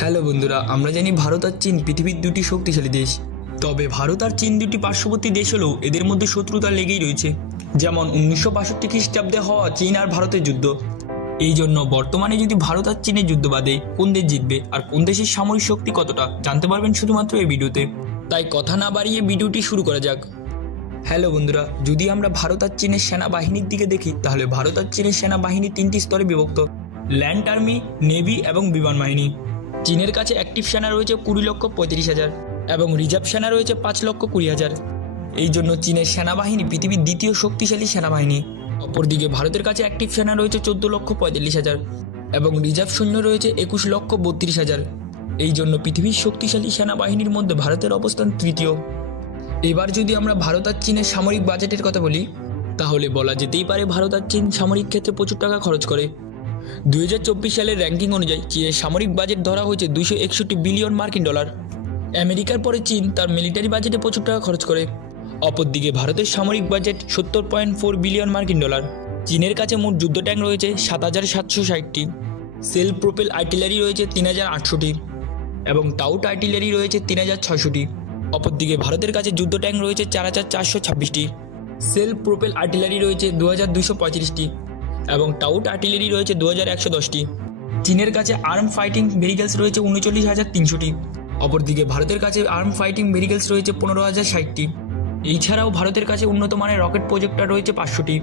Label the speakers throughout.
Speaker 1: Hello বন্ধুরা, আমরা জানি ভারত আর চীন পৃথিবীর দুটি শক্তিশালী দেশ। তবে ভারত আর চীন দুটি পার্শ্ববর্তী দেশ হলেও এদের মধ্যে শত্রুতা লেগেই রয়েছে। যেমন উনিশশো বাষট্টি খ্রিস্টাব্দে হওয়া চীন আর ভারতের যুদ্ধ। এই জন্য বর্তমানে যদি ভারত আর চীনের যুদ্ধ বাদে কোন দেশ জিতবে আর কোন দেশের সামরিক শক্তি কতটা, জানতে পারবেন শুধুমাত্র এই ভিডিওতে। তাই কথা না বাড়িয়ে ভিডিওটি শুরু করা যাক। হ্যালো বন্ধুরা, যদি আমরা ভারত আর চীনের সেনাবাহিনীর দিকে দেখি, তাহলে ভারত আর চীনের সেনাবাহিনী তিনটি স্তরে বিভক্ত। ল্যান্ড আর্মি, নেভি এবং বিমান বাহিনী চীনের কাছে অ্যাক্টিভ সেনা রয়েছে কুড়ি লক্ষ পঁয়ত্রিশ হাজার এবং রিজার্ভ সেনা রয়েছে পাঁচ লক্ষ কুড়ি হাজার। এই জন্য চীনের সেনাবাহিনী পৃথিবীর দ্বিতীয় শক্তিশালী সেনাবাহিনী। অপরদিকে ভারতের কাছে অ্যাক্টিভ সেনা রয়েছে চোদ্দ লক্ষ পঁয়তাল্লিশ হাজার এবং রিজার্ভ সৈন্য রয়েছে একুশ লক্ষ বত্রিশ হাজার। এই জন্য পৃথিবীর শক্তিশালী সেনাবাহিনীর মধ্যে ভারতের অবস্থান তৃতীয়। এবার যদি আমরা ভারত আর চীনের সামরিক বাজেটের কথা বলি, তাহলে বলা যেতেই পারে ভারত আর চীন সামরিক ক্ষেত্রে প্রচুর টাকা খরচ করে। দুই সালের র্যাঙ্কিং অনুযায়ী চীনের সামরিক বাজেট ধরা হয়েছে দুশো একষট্টি বিলিয়ন মার্কিন ডলার আমেরিকার পরে চীন তার মিলিটারি বাজেটে প্রচুর টাকা খরচ করে। অপরদিকে ভারতের সামরিক বাজেট সত্তর পয়েন্ট ফোর বিলিয়ন মার্কিন ডলার চীনের কাছে মোট যুদ্ধ ট্যাঙ্ক রয়েছে সাত হাজার সাতশো ষাটটি। সেলফ প্রোপেল আর্টিলারি রয়েছে তিন হাজার আটশোটি। এবং টাউট আর্টিলারি রয়েছে তিন হাজার ছয়শোটি। অপরদিকে ভারতের কাছে যুদ্ধ ট্যাঙ্ক রয়েছে চার হাজার চারশো ছাব্বিশটি। সেলফ প্রোপেল আর্টিলারি রয়েছে দু হাজার দুশো পঁয়ত্রিশটি। এবং টাউট আর্টিলারি রয়েছে দু হাজার একশো দশটি। চীনের কাছে আর্ম ফাইটিং ভেহিকেলস রয়েছে উনচল্লিশ হাজার তিনশোটি। অপরদিকে ভারতের কাছে আর্ম ফাইটিং ভেহিকেলস রয়েছে পনেরো হাজার ষাটটি। এছাড়াও ভারতের কাছে উন্নত মানের রকেট প্রজেক্টর রয়েছে পাঁচশোটি।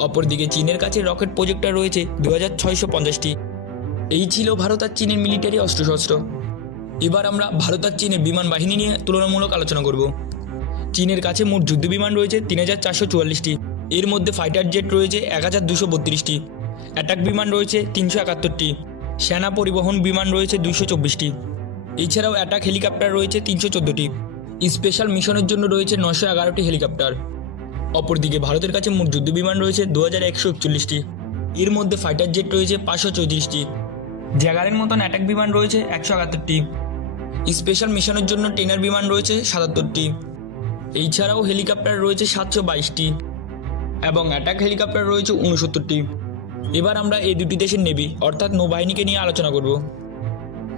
Speaker 1: অপরদিকে চীনের কাছে রকেট প্রজেক্টর রয়েছে দু হাজার ছয়শো পঞ্চাশটি। এই ছিল ভারত আর চীনের মিলিটারি অস্ত্রশস্ত্র। এবার আমরা ভারত আর চীনের বিমান বাহিনী নিয়ে তুলনামূলক আলোচনা করব। চীনের কাছে মোট যুদ্ধ বিমান রয়েছে তিন হাজার চারশো চুয়াল্লিশটি। এর মধ্যে ফাইটার জেট রয়েছে এক হাজার দুশো বত্রিশটি অ্যাটাক বিমান রয়েছে তিনশো একাত্তরটি, সেনা পরিবহন বিমান রয়েছে দুশো চব্বিশটি। এছাড়াও অ্যাটাক হেলিকপ্টার রয়েছে তিনশো চোদ্দোটি। স্পেশাল মিশনের জন্য রয়েছে নশো এগারোটি হেলিকপ্টার অপরদিকে ভারতের কাছে মোট যুদ্ধ বিমান রয়েছে দু হাজার একশো একচল্লিশটি। এর মধ্যে ফাইটার জেট রয়েছে পাঁচশো চৌত্রিশটি। জ্যাগারের মতন অ্যাটাক বিমান রয়েছে একশো একাত্তরটি। স্পেশাল মিশনের জন্য ট্রেনার বিমান রয়েছে সাতাত্তরটি। এছাড়াও হেলিকপ্টার রয়েছে সাতশো বাইশটি। এবং অ্যাটাক হেলিকপ্টার রয়েছে উনসত্তরটি এবার আমরা এই দুটি দেশের নেভি, অর্থাৎ নৌবাহিনীকে নিয়ে আলোচনা করব।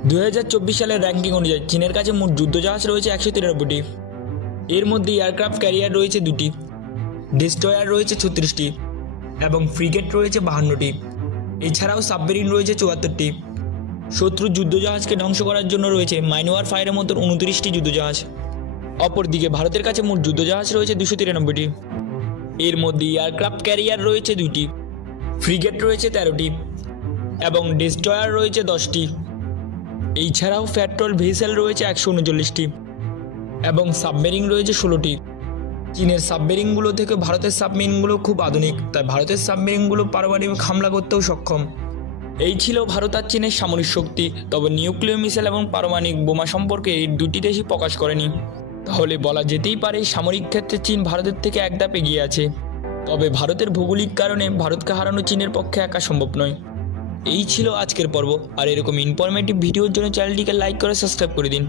Speaker 1: দু হাজার চব্বিশ সালের র্যাঙ্কিং অনুযায়ী চীনের কাছে মোট যুদ্ধজাহাজ রয়েছে একশো তিরানব্বইটি। এর মধ্যে এয়ারক্রাফট ক্যারিয়ার রয়েছে দুটি ডিস্ট্রয়ার রয়েছে ছত্রিশটি, এবং ফ্রিগেট রয়েছে বাহান্নটি। এছাড়াও সাবমেরিন রয়েছে চুয়াত্তরটি। শত্রু যুদ্ধজাহাজকে ধ্বংস করার জন্য রয়েছে মাইনোয়ার ফায়ারের মতন উনত্রিশটি যুদ্ধজাহাজ। অপরদিকে ভারতের কাছে মোট যুদ্ধজাহাজ রয়েছে দুশো তিরানব্বইটি। এর মধ্যে এয়ারক্রাফট ক্যারিয়ার রয়েছে দুটি, ফ্রিগেট রয়েছে তেরোটি এবং ডিস্ট্রয়ার রয়েছে দশটি। এছাড়াও পেট্রোল ভেসেল রয়েছে একশো উনচল্লিশটি এবং সাবমেরিন রয়েছে ষোলোটি। চীনের সাবমেরিনগুলো থেকে ভারতের সাবমেরিনগুলো খুব আধুনিক, তাই ভারতের সাবমেরিনগুলো পারমাণবিক হামলা করতেও সক্ষম। এই ছিল ভারত আর চীনের সামরিক শক্তি, তবে নিউক্লিয় মিসাইল এবং পারমাণবিক বোমা সম্পর্কে এই দুটি দেশই প্রকাশ করেনি। তাহলে বলা যেতেই পারে সামরিক ক্ষেত্রে চীন ভারতের থেকে এক ধাপ এগিয়ে আছে। তবে ভারতের ভৌগোলিক কারণে ভারতকে হারানো চীনের পক্ষে একা সম্ভব নয়। এই ছিল আজকের পর্ব। আর এরকম ইনফরমেটিভ ভিডিওর জন্য চ্যানেলটিকে লাইক করে সাবস্ক্রাইব করে দিন।